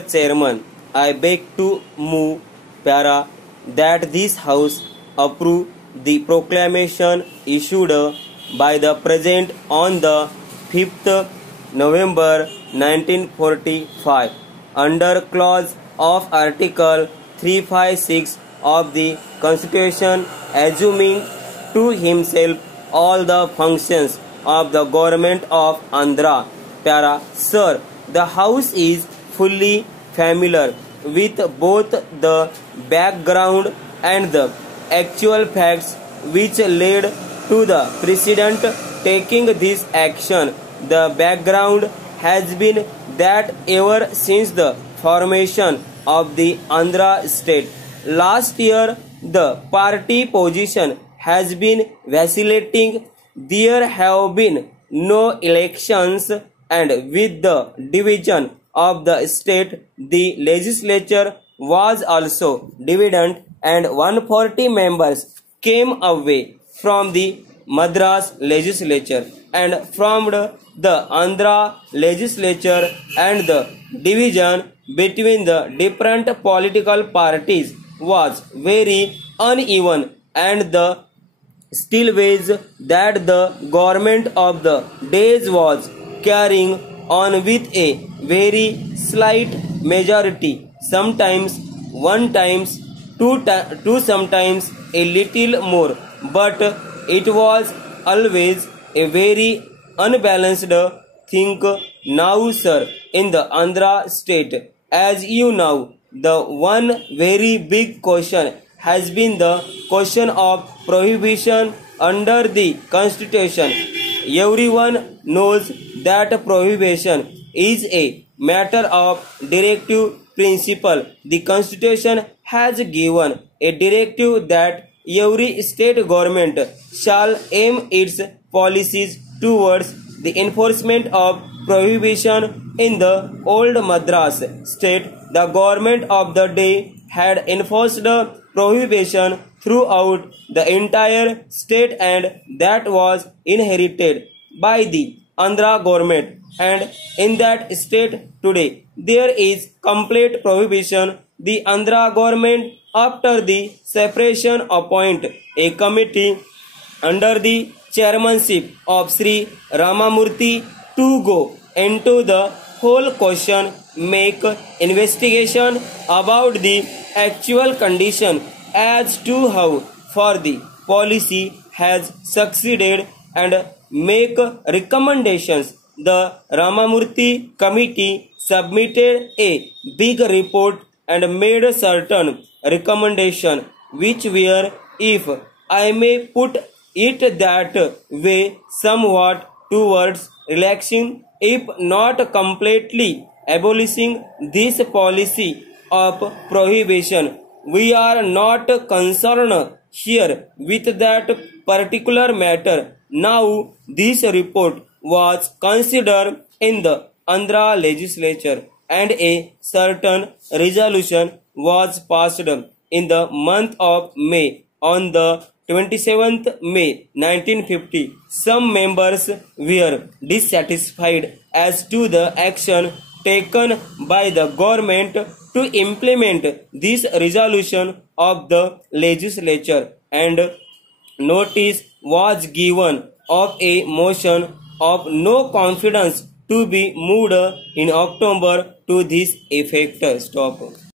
Chairman, I beg to move para that this House approve the proclamation issued by the President on the 5th November 1945 under clause of Article 356 of the Constitution, assuming to himself all the functions of the government of Andhra. Para, sir, the House is fully familiar with both the background and the actual facts which led to the President taking this action. The background has been that ever since the formation of the Andhra state last year, the party position has been vacillating. There have been no elections, and with the division of the state, the legislature was also divided, and 140 members came away from the Madras legislature and formed the Andhra legislature, and the division between the different political parties was very uneven, and the still ways that the government of the days was carrying on with a very slight majority, sometimes one times two sometimes a little more, but it was always a very unbalanced thing. Now, sir, in the Andhra state, as you know, the one very big question has been the question of prohibition under the Constitution. Everyone knows that prohibition is a matter of directive principle. The Constitution has given a directive that every state government shall aim its policies towards the enforcement of prohibition. In the old Madras state, the government of the day had enforced prohibition throughout the entire state, and that was inherited by the Andhra government, and in that state today there is complete prohibition. The Andhra government, after the separation, appoint a committee under the chairmanship of Sri Ramamurthy to go into the whole question, make investigation about the actual condition as to how far the policy has succeeded, and make recommendations. The Ramamurthy committee submitted a big report and made certain recommendations which were, if I may put it that way, somewhat towards relaxing, if not completely abolishing, this policy of prohibition. We are not concerned here with that particular matter. Now, this report was considered in the Andhra legislature, and a certain resolution was passed in the month of May. On the 27th May 1950, some members were dissatisfied as to the action taken by the government to implement this resolution of the legislature, and notice was given of a motion of no confidence to be moved in October to this effect. Stop.